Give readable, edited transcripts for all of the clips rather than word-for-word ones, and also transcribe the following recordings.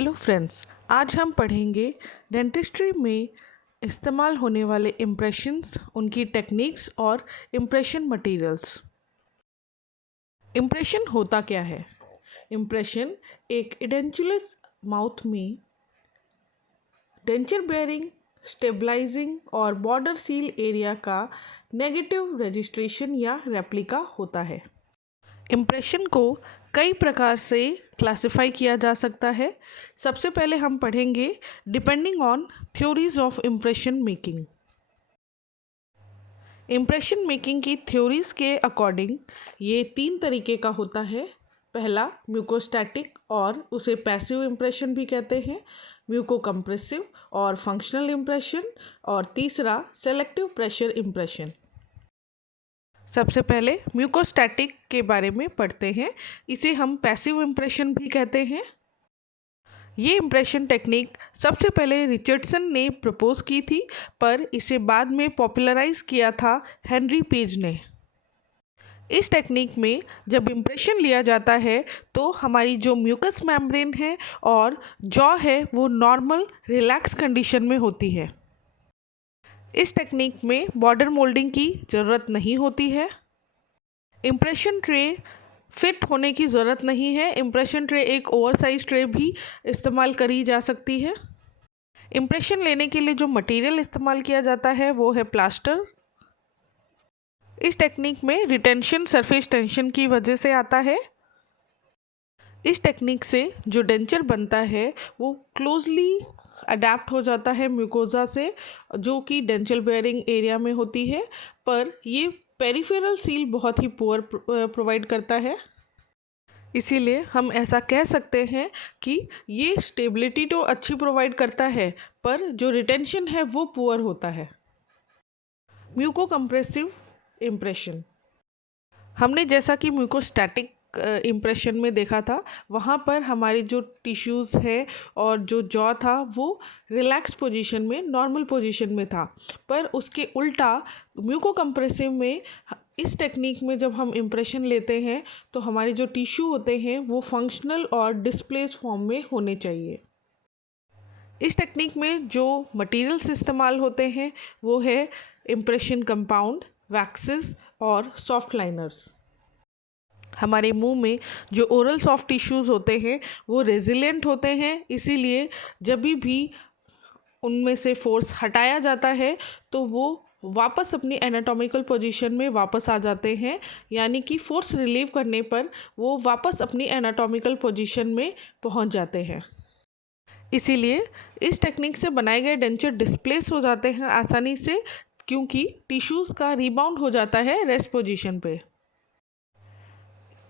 Hello friends, आज हम पढ़ेंगे डेंटिस्ट्री में इस्तेमाल होने वाले इम्प्रेशंस, उनकी टेक्निक्स और इम्प्रेशन मटेरियल्स। इम्प्रेशन होता क्या है? इम्प्रेशन एक एडेंचुलस माउथ में डेंचर बेयरिंग, स्टेबलाइजिंग और बॉर्डर सील एरिया का नेगेटिव रजिस्ट्रेशन या रेप्लिका होता है। इम्प्रेशन को कई प्रकार से क्लासिफाई किया जा सकता है। सबसे पहले हम पढ़ेंगे depending on theories of impression making. Impression making की थ्योरीज के अकॉर्डिंग ये 3 तरीके का होता है। पहला म्यूकोस्टैटिक और उसे पैसिव इम्प्रेशन भी कहते हैं, म्यूको कंप्रेसिव और फंक्शनल इम्प्रेशन, और तीसरा सेलेक्टिव प्रेशर इम्प्रेशन। सबसे पहले म्यूकोस्टैटिक के बारे में पढ़ते हैं। इसे हम पैसिव इम्प्रेशन भी कहते हैं। ये इम्प्रेशन टेक्निक सबसे पहले रिचर्डसन ने प्रपोज की थी, पर इसे बाद में पॉपुलराइज किया था हेनरी पेज ने। इस टेक्निक में जब इम्प्रेशन लिया जाता है तो हमारी जो म्यूकस मेम्ब्रेन है और जॉ है वो नॉर्मल रिलैक्स कंडीशन में होती है। इस टेक्निक में बॉर्डर मोल्डिंग की ज़रूरत नहीं होती है। इम्प्रेशन ट्रे फिट होने की ज़रूरत नहीं है। इम्प्रेशन ट्रे एक ओवरसाइज ट्रे भी इस्तेमाल करी जा सकती है। इम्प्रेशन लेने के लिए जो मटेरियल इस्तेमाल किया जाता है वो है प्लास्टर। इस टेक्निक में रिटेंशन सरफेस टेंशन की वजह से आता है। इस टेक्निक से जो डेंचर बनता है वो क्लोजली अडेप्ट हो जाता है म्यूकोजा से, जो कि डेंचर बेयरिंग एरिया में होती है, पर ये पेरिफेरल सील बहुत ही पुअर प्रोवाइड करता है। इसीलिए हम ऐसा कह सकते हैं कि ये स्टेबिलिटी तो अच्छी प्रोवाइड करता है, पर जो रिटेंशन है वो पुअर होता है। म्यूको कंप्रेसिव इम्प्रेशन, हमने जैसा कि म्यूकोस्टैटिक इम्प्रेशन में देखा था, वहाँ पर हमारे जो टिश्यूज़ है और जो जॉ था वो रिलैक्स पोजीशन में, नॉर्मल पोजीशन में था, पर उसके उल्टा म्यूको कंप्रेसिव में इस टेक्निक में जब हम इम्प्रेशन लेते हैं तो हमारे जो टिश्यू होते हैं वो फंक्शनल और डिस्प्लेस फॉर्म में होने चाहिए। इस टेक्निक में जो मटेरियल्स इस्तेमाल होते हैं वो है इम्प्रेशन कंपाउंड, वैक्सेस और सॉफ्ट लाइनर्स। हमारे मुंह में जो ओरल सॉफ्ट टिश्यूज़ होते हैं वो रेजिलिएंट होते हैं, इसीलिए जब भी उनमें से फोर्स हटाया जाता है तो वो वापस अपनी एनाटॉमिकल पोजीशन में वापस आ जाते हैं, यानी कि फोर्स रिलीव करने पर वो वापस अपनी एनाटॉमिकल पोजीशन में पहुंच जाते हैं। इसीलिए इस टेक्निक से बनाए गए डेंचर डिस्प्लेस हो जाते हैं आसानी से, क्योंकि टिश्यूज़ का रिबाउंड हो जाता है रेस्ट पोजीशन पे।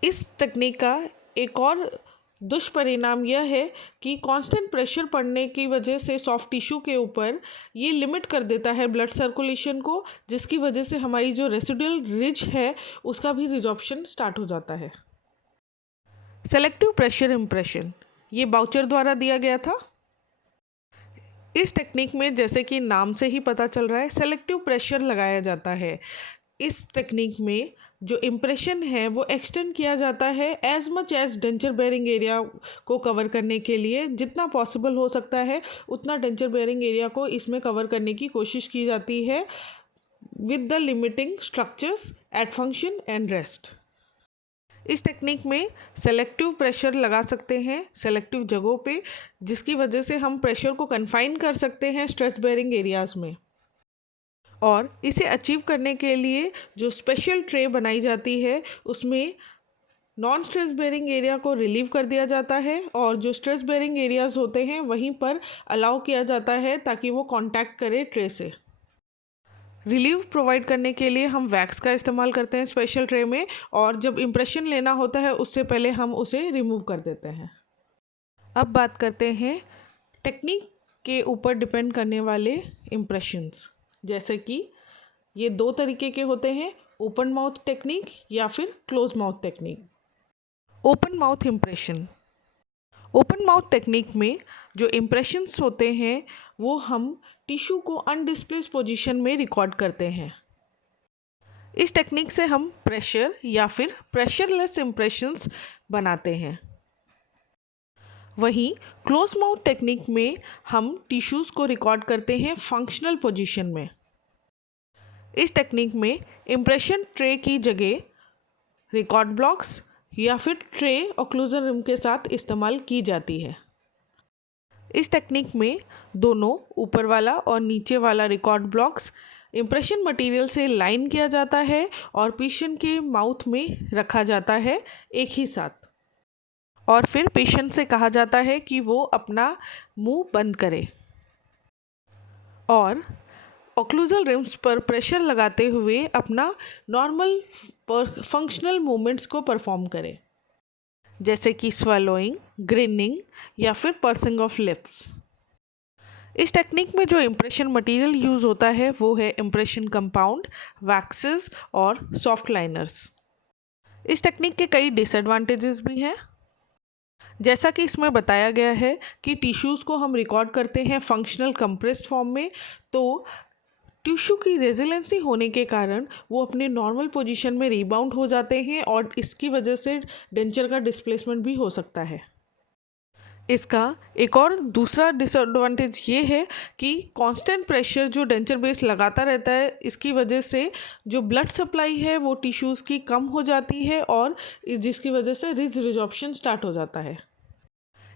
इस तकनीक का एक और दुष्परिणाम यह है कि कांस्टेंट प्रेशर पड़ने की वजह से सॉफ्ट टिश्यू के ऊपर ये लिमिट कर देता है ब्लड सर्कुलेशन को, जिसकी वजह से हमारी जो रेसिडुअल रिज है उसका भी रिजॉर्प्शन स्टार्ट हो जाता है। सेलेक्टिव प्रेशर इम्प्रेशन, ये बाउचर द्वारा दिया गया था। इस टेक्निक में जैसे कि नाम से ही पता चल रहा है, सेलेक्टिव प्रेशर लगाया जाता है। इस टेक्निक में जो इम्प्रेशन है वो एक्सटेंड किया जाता है as much as denture bearing area को कवर करने के लिए। जितना पॉसिबल हो सकता है उतना डेंचर बेयरिंग एरिया को इसमें कवर करने की कोशिश की जाती है, with the limiting structures at function and rest. इस टेक्निक में सेलेक्टिव प्रेशर लगा सकते हैं सेलेक्टिव जगहों पे, जिसकी वजह से हम प्रेशर को कन्फाइन कर सकते हैं स्ट्रेस बेयरिंग एरियाज़ में। और इसे अचीव करने के लिए जो स्पेशल ट्रे बनाई जाती है उसमें नॉन स्ट्रेस बेयरिंग एरिया को रिलीव कर दिया जाता है और जो स्ट्रेस बेयरिंग एरियाज़ होते हैं वहीं पर अलाउ किया जाता है ताकि वो कांटेक्ट करे ट्रे से। रिलीव प्रोवाइड करने के लिए हम वैक्स का इस्तेमाल करते हैं स्पेशल ट्रे में, और जब इम्प्रेशन लेना होता है उससे पहले हम उसे रिमूव कर देते हैं। अब बात करते हैं टेक्निक के ऊपर डिपेंड करने वाले इम्प्रेशंस, जैसे कि ये 2 तरीके के होते हैं, ओपन माउथ टेक्निक या फिर close mouth technique. Open mouth impression, open mouth technique में जो इम्प्रेशंस होते हैं वो हम टिश्यू को अनडिस्प्लेस पोजीशन में रिकॉर्ड करते हैं। इस टेक्निक से हम प्रेशर या फिर प्रेशरलेस इम्प्रेशंस बनाते हैं। वहीं क्लोज माउथ टेक्निक में हम टिश्यूज़ को रिकॉर्ड करते हैं फंक्शनल पोजीशन में। इस टेक्निक में इम्प्रेशन ट्रे की जगह रिकॉर्ड ब्लॉक्स या फिर ट्रे ऑक्लूजन रिम के साथ इस्तेमाल की जाती है। इस टेक्निक में दोनों ऊपर वाला और नीचे वाला रिकॉर्ड ब्लॉक्स इम्प्रेशन मटेरियल से लाइन किया जाता है और पेशेंट के माउथ में रखा जाता है एक ही साथ, और फिर पेशेंट से कहा जाता है कि वो अपना मुंह बंद करे और ऑक्लूजल रिम्स पर प्रेशर लगाते हुए अपना नॉर्मल फंक्शनल मूवमेंट्स को परफॉर्म करें, जैसे कि स्वेलोइंग, ग्रिनिंग या फिर पर्सिंग ऑफ लिप्स। इस टेक्निक में जो इम्प्रेशन मटेरियल यूज़ होता है वो है इम्प्रेशन कंपाउंड, वैक्सेस और सॉफ्ट लाइनर्स। इस टेक्निक के कई डिसएडवांटेजेस भी हैं, जैसा कि इसमें बताया गया है कि टिश्यूज़ को हम रिकॉर्ड करते हैं फंक्शनल कंप्रेस्ड फॉर्म में, तो टिश्यू की रेजिलेंसी होने के कारण वो अपने नॉर्मल पोजीशन में रिबाउंड हो जाते हैं और इसकी वजह से डेंचर का डिस्प्लेसमेंट भी हो सकता है। इसका एक और दूसरा डिसएडवांटेज ये है कि कांस्टेंट प्रेशर जो डेंचर बेस लगाता रहता है, इसकी वजह से जो ब्लड सप्लाई है वो टिश्यूज़ की कम हो जाती है और जिसकी वजह से रिज रिजॉर्प्शन स्टार्ट हो जाता है।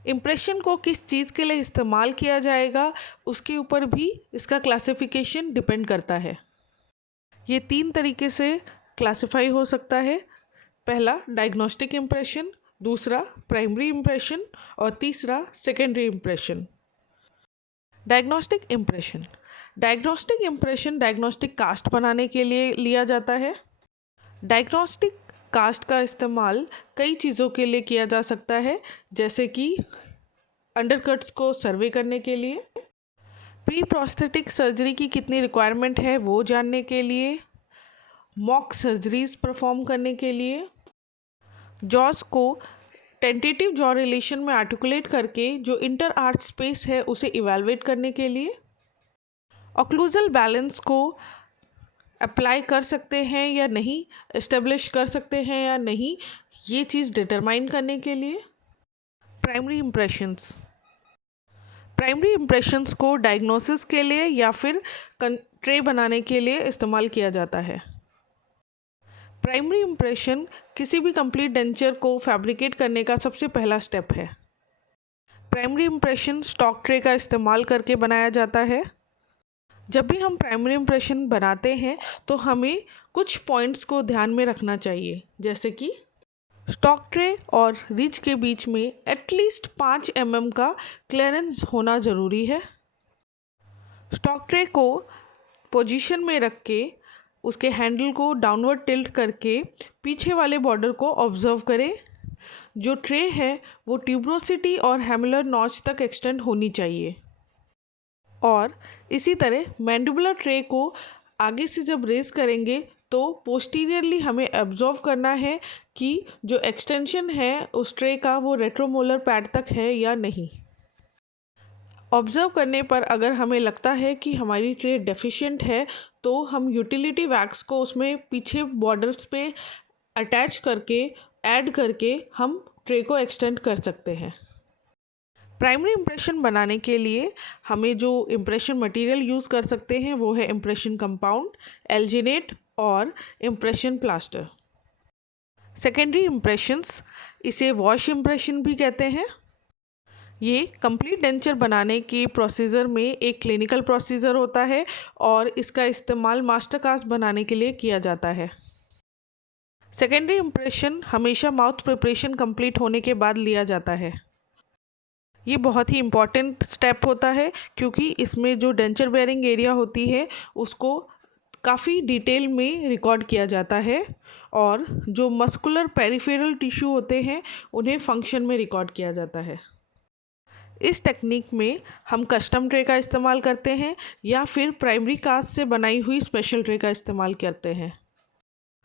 इम्प्रेशन को किस चीज़ के लिए इस्तेमाल किया जाएगा उसके ऊपर भी इसका क्लासिफिकेशन डिपेंड करता है। ये 3 तरीके से क्लासिफाई हो सकता है। पहला डायग्नोस्टिक इम्प्रेशन, दूसरा प्राइमरी इम्प्रेशन और तीसरा secondary impression. Diagnostic impression diagnostic cast बनाने के लिए लिया जाता है। डायग्नोस्टिक कास्ट का इस्तेमाल कई चीज़ों के लिए किया जा सकता है, जैसे कि अंडरकट्स को सर्वे करने के लिए, प्री प्रोस्थेटिक सर्जरी की कितनी रिक्वायरमेंट है वो जानने के लिए, मॉक सर्जरीज परफॉर्म करने के लिए, जॉज को टेंटेटिव जॉ रिलेशन में आर्टिकुलेट करके जो इंटर आर्च स्पेस है उसे इवैल्यूएट करने के लिए, ऑक्लूजल बैलेंस को अप्लाई कर सकते हैं या नहीं, इस्टेब्लिश कर सकते हैं या नहीं, ये चीज़ डिटरमाइन करने के लिए। प्राइमरी इम्प्रेशंस को डायग्नोसिस के लिए या फिर ट्रे बनाने के लिए इस्तेमाल किया जाता है। प्राइमरी इम्प्रेशन किसी भी कंप्लीट डेंचर को फैब्रिकेट करने का सबसे पहला स्टेप है। प्राइमरी इम्प्रेशन स्टॉक ट्रे का इस्तेमाल करके बनाया जाता है। जब भी हम प्राइमरी इम्प्रेशन बनाते हैं तो हमें कुछ पॉइंट्स को ध्यान में रखना चाहिए, जैसे कि स्टॉक ट्रे और रिज के बीच में एटलीस्ट 5 mm का क्लियरेंस होना ज़रूरी है। स्टॉक ट्रे को पोजीशन में रख के उसके हैंडल को डाउनवर्ड टिल्ट करके पीछे वाले बॉर्डर को ऑब्जर्व करें। जो ट्रे है वो ट्यूब्रोसिटी और हैमुलर नॉच तक एक्सटेंड होनी चाहिए, और इसी तरह मैंडिबुलर ट्रे को आगे से जब रेज करेंगे तो पोस्टीरियरली हमें एब्जॉर्व करना है कि जो एक्सटेंशन है उस ट्रे का वो रेट्रोमोलर पैड तक है या नहीं। ऑब्जर्व करने पर अगर हमें लगता है कि हमारी ट्रे डेफिशिएंट है तो हम यूटिलिटी वैक्स को उसमें पीछे बॉर्डर्स पे अटैच करके ऐड करके हम ट्रे को एक्सटेंड कर सकते हैं। प्राइमरी इम्प्रेशन बनाने के लिए हमें जो इम्प्रेशन मटेरियल यूज़ कर सकते हैं वो है इम्प्रेशन कंपाउंड, एल्जिनेट और इम्प्रेशन प्लास्टर। सेकेंडरी इम्प्रेशंस, इसे वॉश इम्प्रेशन भी कहते हैं। ये कंप्लीट डेंचर बनाने के प्रोसीजर में एक क्लिनिकल प्रोसीजर होता है और इसका इस्तेमाल मास्टर कास्ट बनाने के लिए किया जाता है। सेकेंडरी इम्प्रेशन हमेशा माउथ प्रिपरेशन कंप्लीट होने के बाद लिया जाता है। ये बहुत ही इम्पॉर्टेंट स्टेप होता है क्योंकि इसमें जो डेंचर बेयरिंग एरिया होती है उसको काफ़ी डिटेल में रिकॉर्ड किया जाता है और जो मस्कुलर पेरिफेरल टिश्यू होते हैं उन्हें फंक्शन में रिकॉर्ड किया जाता है। इस टेक्निक में हम कस्टम ट्रे का इस्तेमाल करते हैं या फिर प्राइमरी कास्ट से बनाई हुई स्पेशल ट्रे का इस्तेमाल करते हैं।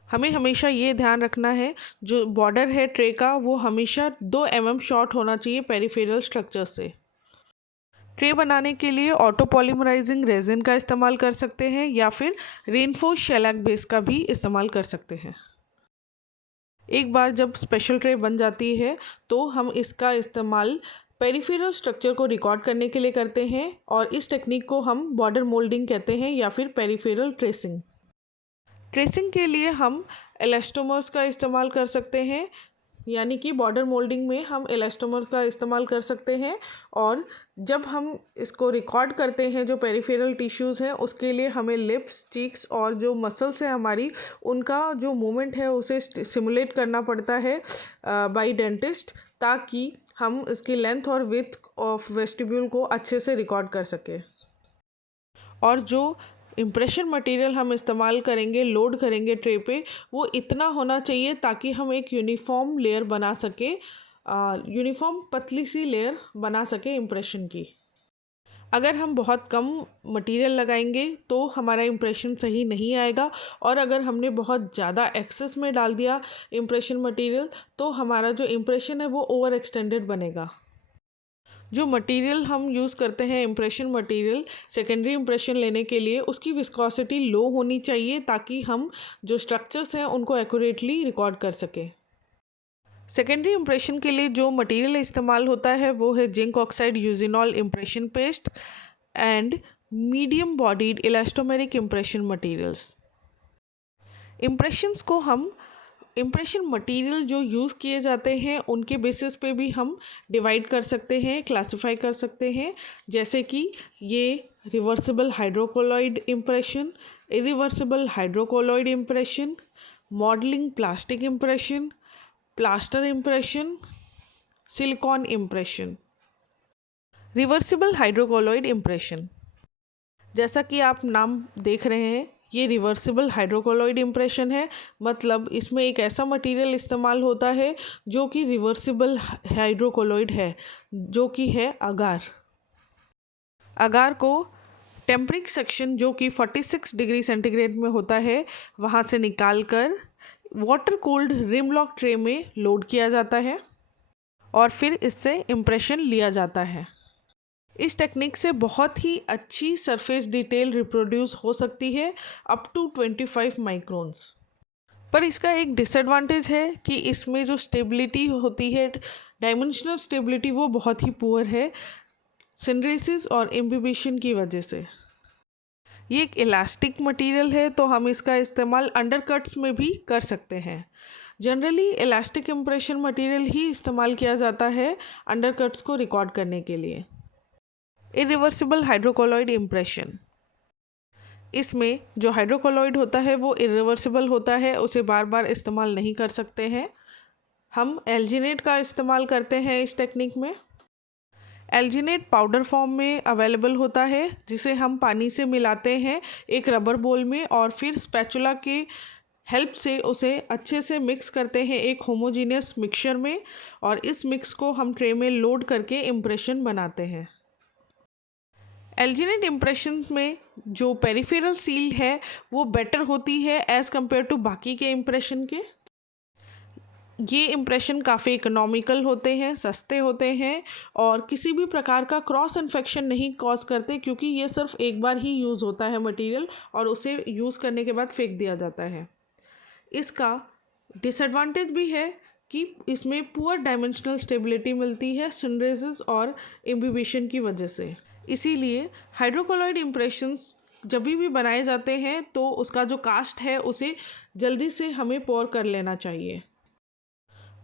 हमें हमेशा ये ध्यान रखना है जो बॉर्डर है ट्रे का वो हमेशा 2 mm शॉर्ट होना चाहिए पेरिफेरल स्ट्रक्चर से। ट्रे बनाने के लिए ऑटो पॉलीमराइजिंग रेजिन का इस्तेमाल कर सकते हैं या फिर रेनफोर्स शेलैक बेस का भी इस्तेमाल कर सकते हैं। एक बार जब स्पेशल ट्रे बन जाती है तो हम इसका इस्तेमाल पेरिफेरल स्ट्रक्चर को रिकॉर्ड करने के लिए करते हैं और इस टेक्निक को हम बॉर्डर मोल्डिंग कहते हैं या फिर पेरिफेरल ट्रेसिंग। ट्रेसिंग के लिए हम इलास्टोमर्स का इस्तेमाल कर सकते हैं, यानी कि बॉर्डर मोल्डिंग में हम इलास्टोमर का इस्तेमाल कर सकते हैं। और जब हम इसको रिकॉर्ड करते हैं जो पेरिफेरल टिश्यूज़ हैं, उसके लिए हमें लिप्स, चीक्स और जो मसल्स है हमारी, उनका जो मूवमेंट है उसे सिमुलेट करना पड़ता है बाय डेंटिस्ट, ताकि हम इसकी लेंथ और विड्थ ऑफ वेस्टिब्यूल को अच्छे से रिकॉर्ड कर सकें। और जो इम्प्रेशन मटेरियल हम इस्तेमाल करेंगे, लोड करेंगे ट्रे पे, वो इतना होना चाहिए ताकि हम एक यूनिफॉर्म लेयर बना सके, यूनिफॉर्म पतली सी लेयर बना सके इम्प्रेशन की। अगर हम बहुत कम मटेरियल लगाएंगे तो हमारा इम्प्रेशन सही नहीं आएगा, और अगर हमने बहुत ज़्यादा एक्सेस में डाल दिया इम्प्रेशन मटेरियल तो हमारा जो इम्प्रेशन है वो ओवर एक्सटेंडेड बनेगा। जो मटेरियल हम यूज़ करते हैं इम्प्रेशन मटेरियल सेकेंडरी इम्प्रेशन लेने के लिए, उसकी विस्कोसिटी लो होनी चाहिए ताकि हम जो स्ट्रक्चर्स हैं उनको एक्यूरेटली रिकॉर्ड कर सकें। सेकेंडरी इम्प्रेशन के लिए जो मटेरियल इस्तेमाल होता है वो है zinc oxide eugenol impression paste and medium bodied elastomeric impression materials. Impressions को हम इम्प्रेशन मटेरियल जो यूज़ किए जाते हैं उनके बेसिस पे भी हम डिवाइड कर सकते हैं, क्लासिफाई कर सकते हैं, जैसे कि ये reversible hydrocolloid impression, irreversible hydrocolloid impression, modelling plastic impression, plaster impression, silicon impression. Reversible hydrocolloid impression, जैसा कि आप नाम देख रहे हैं, ये रिवर्सिबल हाइड्रोकोलॉइड इम्प्रेशन है। मतलब इसमें एक ऐसा मटेरियल इस्तेमाल होता है जो कि रिवर्सिबल हाइड्रोकोलॉइड है, जो कि है अगार। अगार को टेम्परिंग सेक्शन जो कि 46 डिग्री सेंटीग्रेड में होता है, वहाँ से निकाल कर water cooled rim lock tray में लोड किया जाता है और फिर इससे इम्प्रेशन लिया जाता है। इस टेक्निक से बहुत ही अच्छी सरफेस डिटेल रिप्रोड्यूस हो सकती है अप टू 25 माइक्रोन्स। पर इसका एक डिसएडवांटेज है कि इसमें जो स्टेबिलिटी होती है, डायमेंशनल स्टेबिलिटी, वो बहुत ही पुअर है सिंड्रेसिस और इम्बिबिशन की वजह से। ये एक इलास्टिक मटेरियल है तो हम इसका इस्तेमाल अंडरकट्स में भी कर सकते हैं। जनरली इलास्टिक इम्प्रेशन मटेरियल ही इस्तेमाल किया जाता है अंडरकट्स को रिकॉर्ड करने के लिए। इरिवर्सिबल हाइड्रोकोलॉइड इम्प्रेशन, इसमें जो हाइड्रोकोलॉइड होता है वो इरिवर्सिबल होता है, उसे बार बार इस्तेमाल नहीं कर सकते हैं। हम एल्जिनेट का इस्तेमाल करते हैं इस टेक्निक में। एल्जिनेट पाउडर फॉर्म में अवेलेबल होता है, जिसे हम पानी से मिलाते हैं एक रबर बोल में और फिर स्पैचुला के हेल्प से उसे अच्छे से मिक्स करते हैं एक होमोजीनियस मिक्सचर में, और इस मिक्स को हम ट्रे में लोड करके इम्प्रेशन बनाते हैं। एल्जिनेट इम्प्रेशन में जो पेरिफेरल सील है वो बेटर होती है एज़ कम्पेयर टू बाकी के इम्प्रेशन के। ये इम्प्रेशन काफ़ी इकोनॉमिकल होते हैं, सस्ते होते हैं और किसी भी प्रकार का क्रॉस इन्फेक्शन नहीं कॉज करते, क्योंकि ये सिर्फ एक बार ही यूज़ होता है मटेरियल और उसे यूज़ करने के बाद फेंक दिया जाता है। इसका डिसएडवांटेज भी है कि इसमें पुअर डायमेंशनल स्टेबिलिटी मिलती है सिंड्रेसिस और इम्बिबिशन की वजह से। इसीलिए हाइड्रोकोलॉइड इम्प्रेशंस जब भी बनाए जाते हैं तो उसका जो कास्ट है उसे जल्दी से हमें पोर कर लेना चाहिए।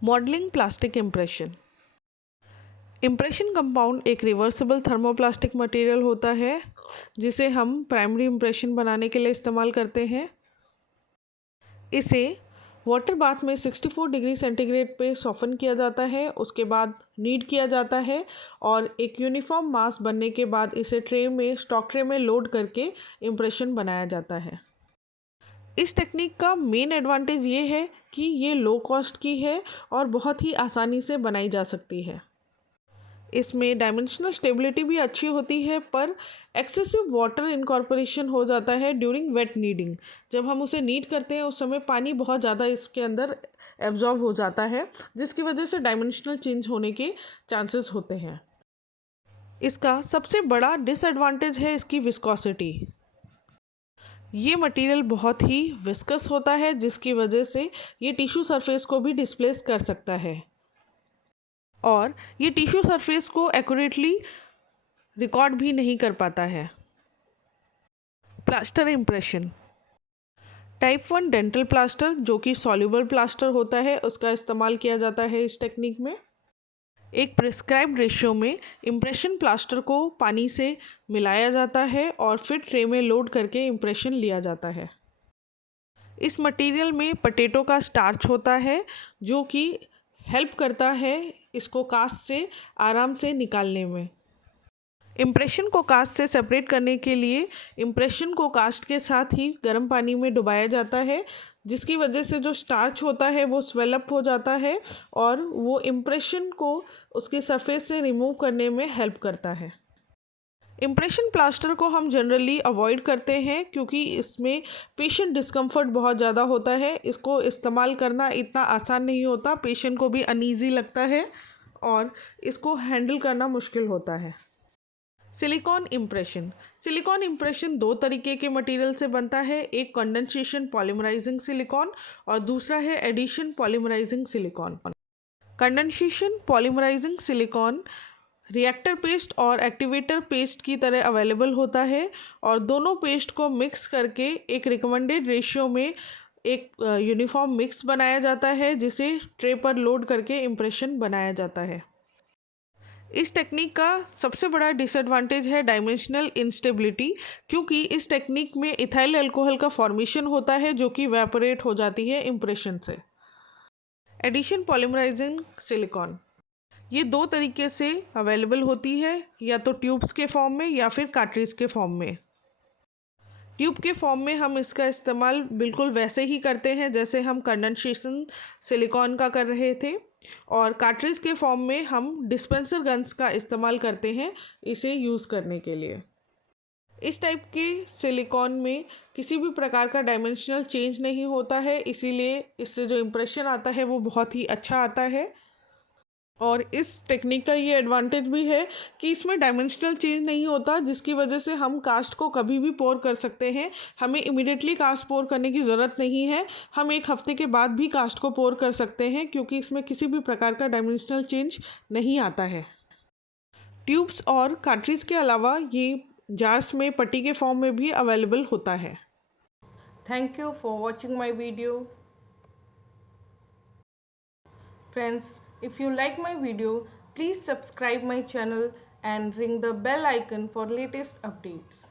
Modelling plastic impression, impression compound एक रिवर्सिबल थर्मोप्लास्टिक मटेरियल होता है जिसे हम प्राइमरी इम्प्रेशन बनाने के लिए इस्तेमाल करते हैं। इसे वाटर बाथ में 64 डिग्री सेंटीग्रेड पे सॉफन किया जाता है, उसके बाद नीड किया जाता है और एक यूनिफॉर्म मास बनने के बाद इसे ट्रे में, स्टॉक ट्रे में लोड करके इम्प्रेशन बनाया जाता है। इस टेक्निक का मेन एडवांटेज ये है कि ये लो कॉस्ट की है और बहुत ही आसानी से बनाई जा सकती है। इसमें डायमेंशनल स्टेबिलिटी भी अच्छी होती है, पर एक्सेसिव वाटर इनकॉर्पोरेशन हो जाता है ड्यूरिंग वेट नीडिंग। जब हम उसे नीड करते हैं उस समय पानी बहुत ज़्यादा इसके अंदर एब्जॉर्ब हो जाता है, जिसकी वजह से डायमेंशनल चेंज होने के चांसेस होते हैं। इसका सबसे बड़ा डिसएडवांटेज है इसकी विस्कोसिटी। ये मटेरियल बहुत ही विस्कस होता है, जिसकी वजह से ये टिश्यू सरफेस को भी डिस्प्लेस कर सकता है और ये टिश्यू सरफेस को एक्यूरेटली रिकॉर्ड भी नहीं कर पाता है। Plaster impression. Type 1 dental plaster जो कि सॉल्युबल प्लास्टर होता है, उसका इस्तेमाल किया जाता है इस टेक्निक में। एक प्रिस्क्राइब्ड रेशियो में इम्प्रेशन प्लास्टर को पानी से मिलाया जाता है और फिर ट्रे में लोड करके इम्प्रेशन लिया जाता है। इस मटेरियल में पोटैटो का स्टार्च होता है जो कि हेल्प करता है इसको कास्ट से आराम से निकालने में। इम्प्रेशन को कास्ट से सेपरेट करने के लिए इम्प्रेशन को कास्ट के साथ ही गर्म पानी में डुबाया जाता है, जिसकी वजह से जो स्टार्च होता है वो स्वेलअप हो जाता है और वो इम्प्रेशन को उसकी सरफेस से रिमूव करने में हेल्प करता है। इम्प्रेशन प्लास्टर को हम जनरली अवॉइड करते हैं क्योंकि इसमें पेशेंट डिस्कम्फर्ट बहुत ज़्यादा होता है। इसको इस्तेमाल करना इतना आसान नहीं होता, पेशेंट को भी अनईज़ी लगता है और इसको हैंडल करना मुश्किल होता है। Silicon impression. सिलिकॉन इम्प्रेशन दो तरीके के मटेरियल से बनता है, एक कंडेंसेशन पॉलीमराइजिंग सिलिकॉन और दूसरा है addition polymerising silicone. Condensation polymerising silicone reactor paste और एक्टिवेटर पेस्ट की तरह अवेलेबल होता है और दोनों पेस्ट को मिक्स करके एक रिकमेंडेड रेशियो में एक यूनिफॉर्म मिक्स बनाया जाता है जिसे ट्रे पर लोड करके इम्प्रेशन बनाया जाता है। इस टेक्निक का सबसे बड़ा डिसएडवांटेज है डायमेंशनल इंस्टेबिलिटी, क्योंकि इस टेक्निक में इथाइल अल्कोहल का फॉर्मेशन होता है जो कि वेपोरेट हो जाती है इम्प्रेशन से। एडिशन पॉलीमराइजिंग सिलिकॉन ये दो तरीके से अवेलेबल होती है, या तो ट्यूब्स के फॉर्म में या फिर कार्ट्रिज के फॉर्म में। ट्यूब के फॉर्म में हम इसका इस्तेमाल बिल्कुल वैसे ही करते हैं जैसे हम कंडेंसेशन सिलिकॉन का कर रहे थे, और कार्ट्रिज के फॉर्म में हम डिस्पेंसर गन्स का इस्तेमाल करते हैं इसे यूज़ करने के लिए। इस टाइप के सिलिकॉन में किसी भी प्रकार का डायमेंशनल चेंज नहीं होता है, इसीलिए इससे जो इम्प्रेशन आता है वो बहुत ही अच्छा आता है। और इस टेक्निक का ये एडवांटेज भी है कि इसमें डायमेंशनल चेंज नहीं होता, जिसकी वजह से हम कास्ट को कभी भी पोर कर सकते हैं। हमें इमिडिएटली कास्ट पोर करने की ज़रूरत नहीं है, हम एक हफ्ते के बाद भी कास्ट को पोर कर सकते हैं क्योंकि इसमें किसी भी प्रकार का डायमेंशनल चेंज नहीं आता है। ट्यूब्स और कार्ट्रिज के अलावा ये जार्स में पट्टी के फॉर्म में भी अवेलेबल होता है। Thank you for watching my video. Friends, if you like my video, please subscribe my channel and ring the bell icon for latest updates.